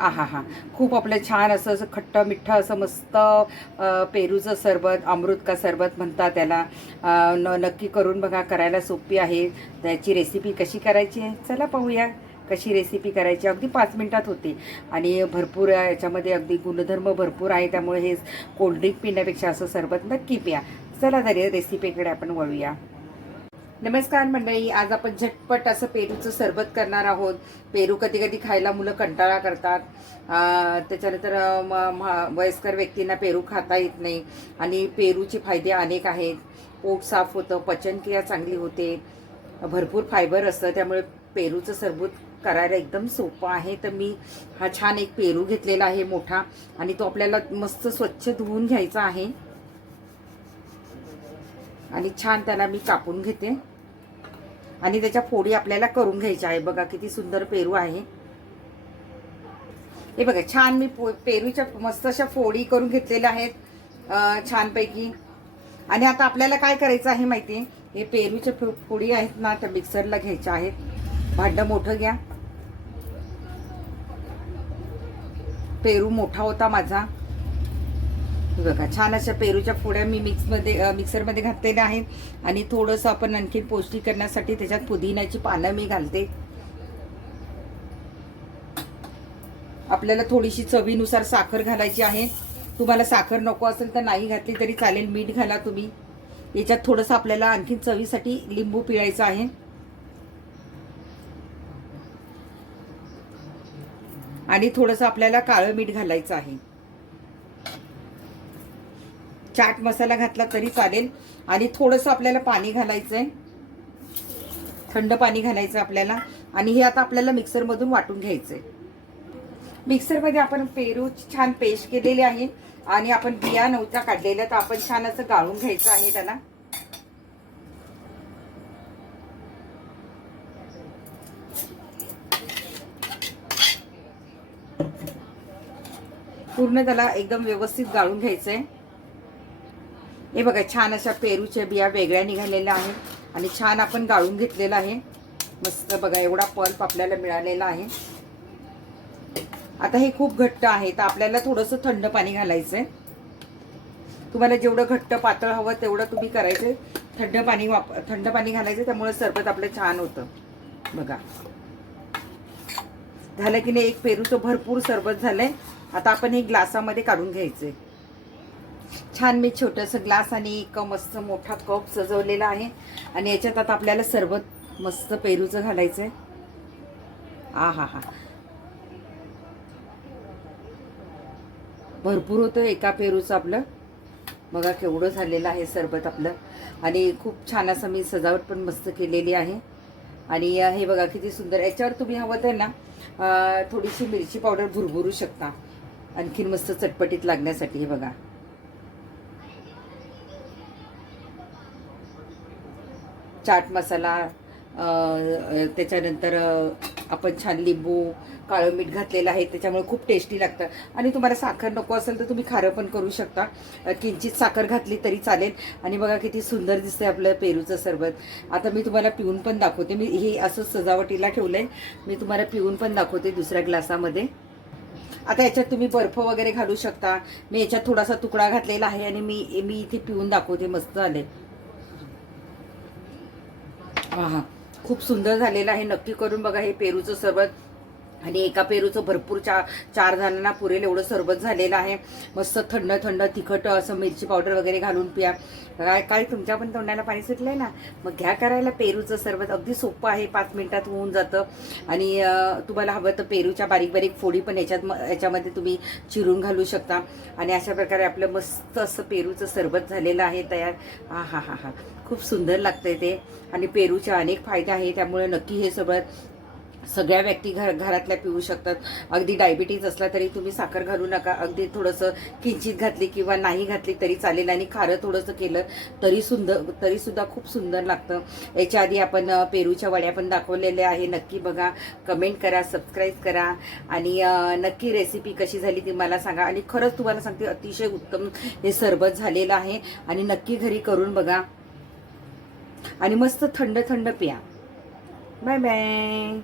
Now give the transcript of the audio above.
आहा हा खूप आपलं छान असं असं खट्ट मिठ्ठ असं मस्त पेरूचं सरबत अमृत का सरबत म्हणतात त्याला. न नक्की करून बघा करायला सोपी आहे. त्याची रेसिपी कशी करायची आहे? चला पाहूया कशी रेसिपी करायची अगदी पाच मिनटात होते. आणि भरपूर याच्यामध्ये अगदी गुणधर्म भरपूर आहे. त्यामुळे हे कोल्ड्रिंक पिण्यापेक्षा असं सरबत नक्की प्या. चला तरी रेसिपीकडे आपण वळूया. नमस्कार मंडळी आज आपण झटपट असं पेरूचं सरबत करणार आहोत. पेरू कधी कधी खायला मुलं कंटाळा करतात. त्याच्यानंतर म- वयस्कर व्यक्तींना पेरू खाता येत नाही आणि पेरूचे फायदे अनेक आहेत. पोट साफ होतं पचनक्रिया चांगली होते भरपूर फायबर असतं त्यामुळे पेरूचं सरबत करायला एकदम सोपं आहे. तर मी हा छान एक पेरू घेतलेला आहे मोठा आणि तो आपल्याला मस्त स्वच्छ धुवून घ्यायचा आहे. आणि छान त्याला मी कापून घेते. आणि त्याच्या फोडी आपल्याला करून घ्यायच्या आहे बघा किती सुंदर पेरू आहे. हे बघा छान मी पो- पेरूच्या मस्त अशा फोडी करून घेतलेल्या आहेत छानपैकी. आणि आता आपल्याला काय करायचं आहे माहिती? आहे हे पेरूच्या फोडी आहेत ना त्या मिक्सरला घ्यायच्या आहेत. भांडं मोठं घ्या. पेरू मोठा होता माझा. बघा छान अशा पेरूच्या फोड्या मी मिक्समध्ये मिक्सरमध्ये घातलेल्या आहेत. आणि थोडंसं आपण आणखी पौष्टिक करण्यासाठी त्याच्यात पुदिन्याची पानं मी घालते. आपल्याला थोडीशी चवीनुसार साखर घालायची आहे. तुम्हाला साखर नको असेल तर नाही घातली तरी चालेल मीठ घाला तुम्ही. याच्यात थोडंसं आपल्याला आणखी चवीसाठी लिंबू पिळायचं आहे. आणि थोडंसं आपल्याला काळं मीठ घालायचं आहे. चाट मसाला घातला तरी चालेल. आणि थोडंसं आपल्याला पाणी घालायचं आहे थंड पाणी घालायचं आपल्याला. आणि हे आता आपल्याला मिक्सरमधून वाटून घ्यायचं आहे मिक्सरमध्ये आपण पेरू छान पेस्ट केलेले आहे. आणि आपण बिया नव्हत्या काढलेल्या तर आपण छान असं गाळून घ्यायचं आहे त्याला. पूर्ण त्याला एकदम व्यवस्थित गाळून घ्यायचं आहे हे बघा छान अशा पेरूच्या बिया वेगळ्या निघालेल्या आहेत आणि छान आपण गाळून घेतलेला आहे. मस्त बघा एवढा पल्प आपल्याला मिळालेला आहे. आता हे खूप घट्ट आहे तर आपल्याला थोडंसं थंड पाणी घालायचं आहे तुम्हाला जेवढं घट्ट पातळ हवं तेवढं तुम्ही करायचं. थंड पाणी वाप थंड पाणी घालायचं त्यामुळे सरबत आपलं छान होतं. बघा. झालं की नाही एक पेरूचं भरपूर सरबत झालंय. आता आपण हे ग्लासामध्ये काढून घ्यायचंय. छान मी छोटंसं ग्लास आणि एक मस्त मोठा कप सजवलेला आहे. आणि याच्यात आता आपल्याला सरबत मस्त पेरूचं घालायचंय. आ हा. हा भरपूर होतं एका पेरूचं आपलं. बघा केवढं झालेलं आहे सरबत आपलं. आणि खूप छान असं मी सजावट पण मस्त केलेली आहे. आणि हे बघा किती सुंदर. याच्यावर तुम्ही हवं तर ना थोडीशी मिरची पावडर भुरभुरू शकता. आणखीन मस्त चटपटीत लागण्यासाठी हे बघा. चाट मसाला त्याच्यानंतर आपण छान लिंबू काळं मीठ घातलेलं आहे त्याच्यामुळे खूप टेस्टी लागतं. आणि तुम्हाला साखर नको असेल तर तुम्ही खारं पण करू शकता. किंचित साखर घातली तरी चालेल. आणि बघा किती सुंदर दिसतंय आपलं पेरूचं सरबत. आता मी तुम्हाला पिऊन पण दाखवते. मी हे असं सजावटीला ठेवलंय. मी तुम्हाला पिऊन पण दाखवते दुसऱ्या ग्लासामध्ये. आता याच्यात तुम्ही बर्फ वगैरे घालू शकता. मी याच्यात थोडासा तुकडा घातलेला आहे आणि मी मी इथे पिऊन दाखवते. मस्त आले हा खूप सुंदर झालेलं आहे. नक्की करून बघा हे पेरूचं सरबत. आणि एका पेरूचं भरपूर चार चार जणांना पुरेल एवढं सरबत झालेलं आहे. मस्त थंड थंड तिखट असं मिरची पावडर वगैरे घालून पिया. काय काय तुमच्या पण तोंडाला पाणी सुटलंय ना? मग घ्या करायला पेरूचं सरबत. अगदी सोपं आहे पाच मिनिटात होऊन जातं. आणि तुम्हाला हवं तर पेरूच्या बारीक बारीक फोडी पण याच्यात म- याच्यामध्ये तुम्ही चिरून घालू शकता. आणि अशा प्रकारे आपलं मस्त असं पेरूचं सरबत झालेलं आहे तयार. हा हा हा हा. खूप सुंदर लागतंय ते. आणि पेरूचे अनेक फायदे आहे त्यामुळे नक्की हे सरबत सगळ्या व्यक्ती घर घरातल्या पिऊ शकतात. अगदी डायबिटीज असला तरी तुम्ही साखर घालू नका. अगदी थोडंसं किंचित घातली किंवा नाही घातली तरी चालेल आणि खारं थोडंसं केलं तरी सुंदर तरीसुद्धा खूप सुंदर लागतं. याच्या आधी आपण पेरूच्या वड्या पण दाखवलेल्या आहे. नक्की बघा. कमेंट करा सबस्क्राईब करा. आणि नक्की रेसिपी कशी झाली ती मला सांगा. आणि खरंच तुम्हाला सांगते अतिशय उत्तम हे सरबत झालेलं आहे. आणि नक्की घरी करून बघा. आणि मस्त थंड थंड पिया. Bye bye.